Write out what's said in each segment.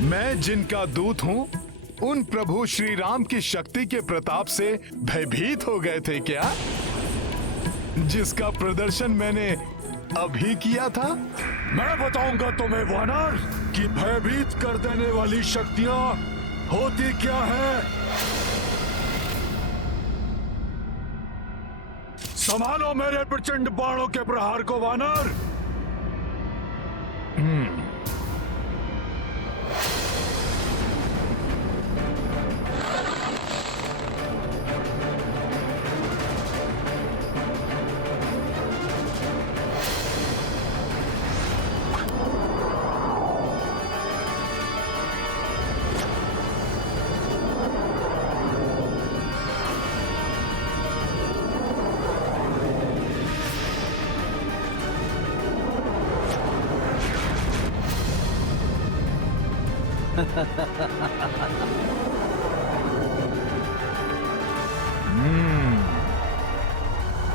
मैं जिनका दूत हूँ उन प्रभु श्री राम की शक्ति के प्रताप से भयभीत हो गए थे क्या, जिसका प्रदर्शन मैंने अभी किया था? मैं बताऊंगा तुम्हें वानर कि भयभीत कर देने वाली शक्तियां होती क्या है। संभालो मेरे प्रचंड बाणों के प्रहार को वानर।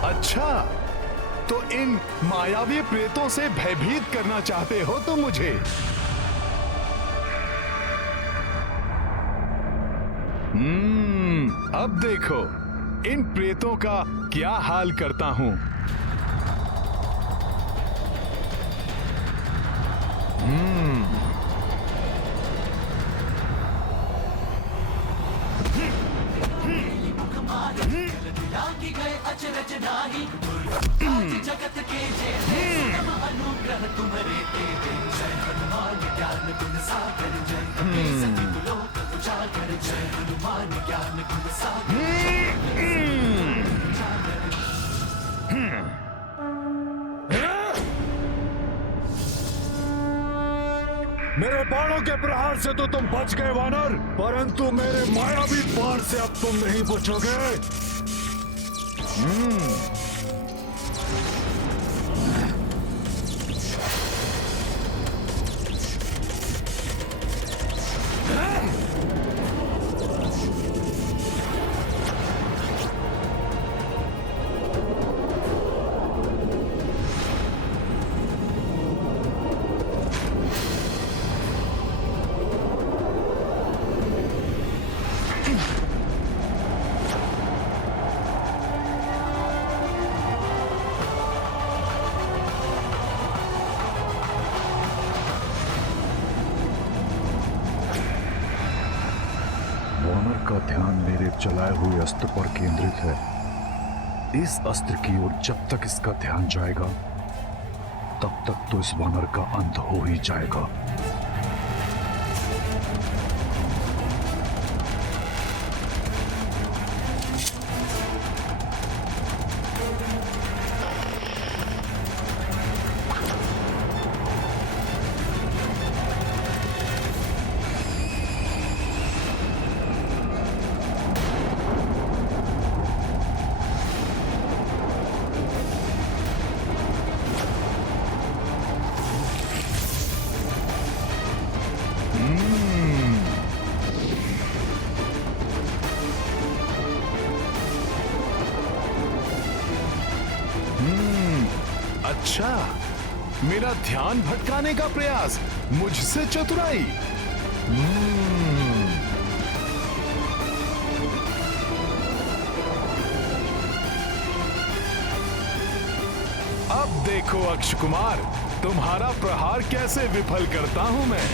अच्छा, तो इन मायावी प्रेतों से भयभीत करना चाहते हो तो मुझे? अब देखो इन प्रेतों का क्या हाल करता हूं। जगत के अनुग्रह तुम्हारे तेरे जय हनुमान ज्ञान गुण सागर जय सती लोक उजागर जय हनुमान ज्ञान गुण सागर। मेरे बाणों के प्रहार से तो तुम बच गए वानर, परंतु मेरे मायावी बाण से अब तुम नहीं बचोगे। वानर का ध्यान मेरे चलाए हुए अस्त्र पर केंद्रित है। इस अस्त्र की ओर जब तक इसका ध्यान जाएगा तब तक तो इस वानर का अंत हो ही जाएगा। अच्छा, मेरा ध्यान भटकाने का प्रयास, मुझसे चतुराई। अब देखो अक्ष कुमार, तुम्हारा प्रहार कैसे विफल करता हूं मैं।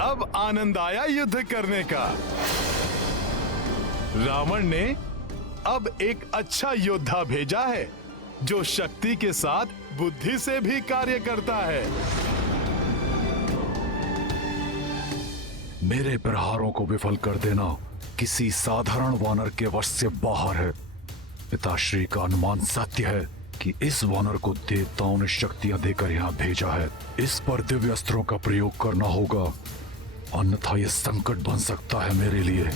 अब आनंद आया युद्ध करने का। रावण ने अब एक अच्छा योद्धा भेजा है जो शक्ति के साथ बुद्धि से भी कार्य करता है। मेरे प्रहारों को विफल कर देना किसी साधारण वानर के वश से बाहर है। पिताश्री का अनुमान सत्य है कि इस वानर को देवताओं ने शक्तियां देकर यहाँ भेजा है। इस पर दिव्य अस्त्रों का प्रयोग करना होगा, अन्यथा यह संकट बन सकता है मेरे लिए।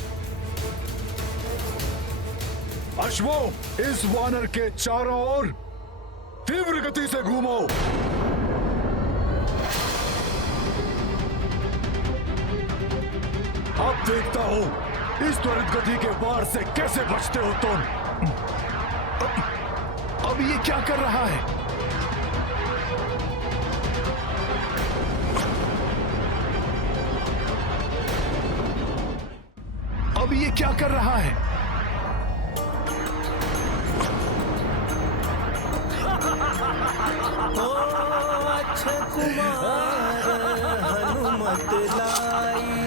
अश्वो, इस वानर के चारों ओर तीव्र गति से घूमो। अब देखता हूं इस त्वरित गति के वार से कैसे बचते हो तुम। अब ये क्या कर रहा है? अब ये क्या कर रहा है? ओ अच्छे कुमार हनुमत लाई,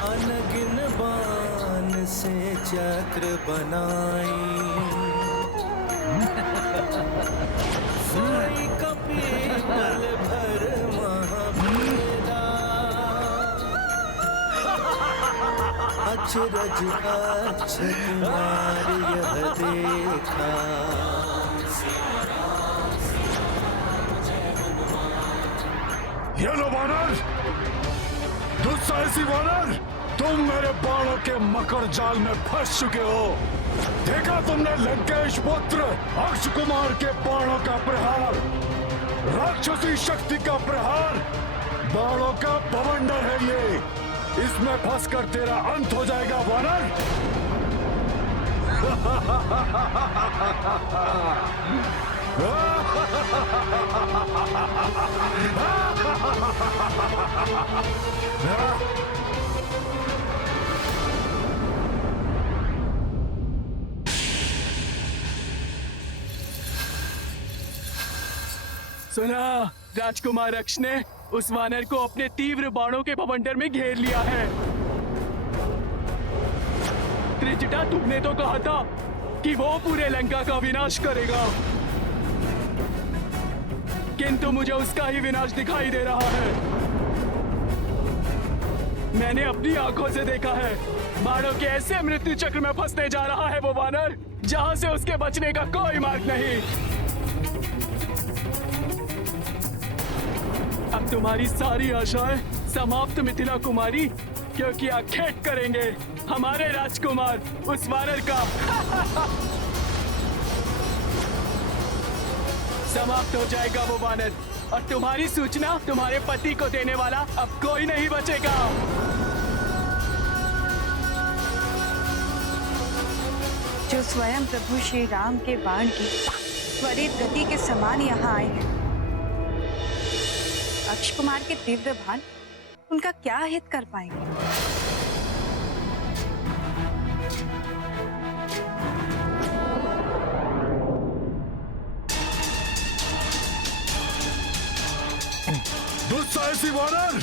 अनगिन बाण से चक्र बनाई, सोई कपीपल भर महावीरा, अचरज अच्छे कुमार यह देखा। ये लो वानर, दुस्साहसी वानर, तुम मेरे बाणों के मकर जाल में फंस चुके हो। देखा तुमने लंकेश पुत्र अक्ष कुमार के बाणों का प्रहार, राक्षसी शक्ति का प्रहार, बाणों का बवंडर है ये। इसमें फंसकर तेरा अंत हो जाएगा वानर। सुना, राजकुमार अक्ष ने उस वानर को अपने तीव्र बाणों के बवंडर में घेर लिया है। त्रिजटा, तुमने तो कहा था कि वो पूरे लंका का विनाश करेगा, किंतु मुझे उसका ही विनाश दिखाई दे रहा है। मैंने अपनी आंखों से देखा है, बाणों के ऐसे मृत्यु चक्र में फंसने जा रहा है वो वानर, जहां से उसके बचने का कोई मार्ग नहीं। अब तुम्हारी सारी आशाएं समाप्त मिथिला कुमारी, क्योंकि आखेट करेंगे हमारे राजकुमार उस वानर का। समाप्त हो जाएगा वो वानर, और तुम्हारी सूचना तुम्हारे पति को देने वाला अब कोई नहीं बचेगा। जो स्वयं प्रभु श्री राम के बाण की त्वरित गति के समान यहाँ आए हैं, अक्ष कुमार के तीव्र बाण उनका क्या हित कर पाएंगे? दुस्साहसी वानर,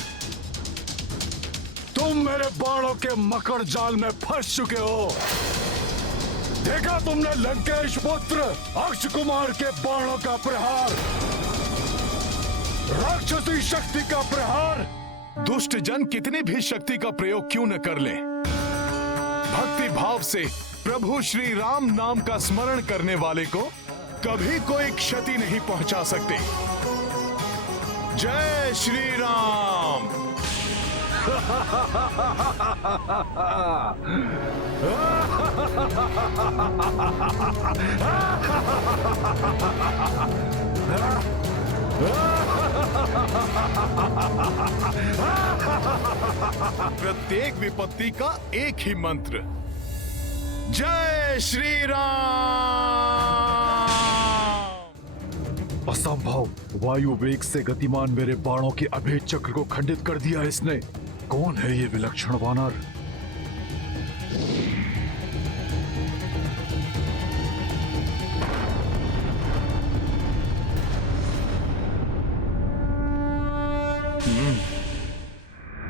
तुम मेरे बाणों के मकर जाल में फंस चुके हो। देखा तुमने लंकेश पुत्र अक्ष कुमार के बाणों का प्रहार, राक्षसी शक्ति का प्रहार। दुष्ट जन कितनी भी शक्ति का प्रयोग क्यों न कर ले, भक्ति भाव से प्रभु श्री राम नाम का स्मरण करने वाले को कभी कोई क्षति नहीं पहुंचा सकते। जय श्री राम। प्रत्येक विपत्ति का एक ही मंत्र, जय श्री राम। असंभव, वायु वेग से गतिमान मेरे बाणों के अभेद चक्र को खंडित कर दिया इसने। कौन है ये विलक्षण वानर?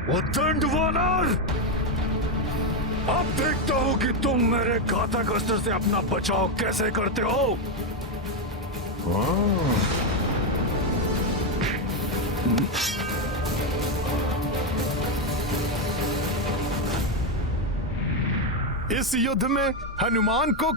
उद्दंड वानर, अब देखता हूं कि तुम मेरे घातक अस्त्र से अपना बचाव कैसे करते हो। इस युद्ध में हनुमान को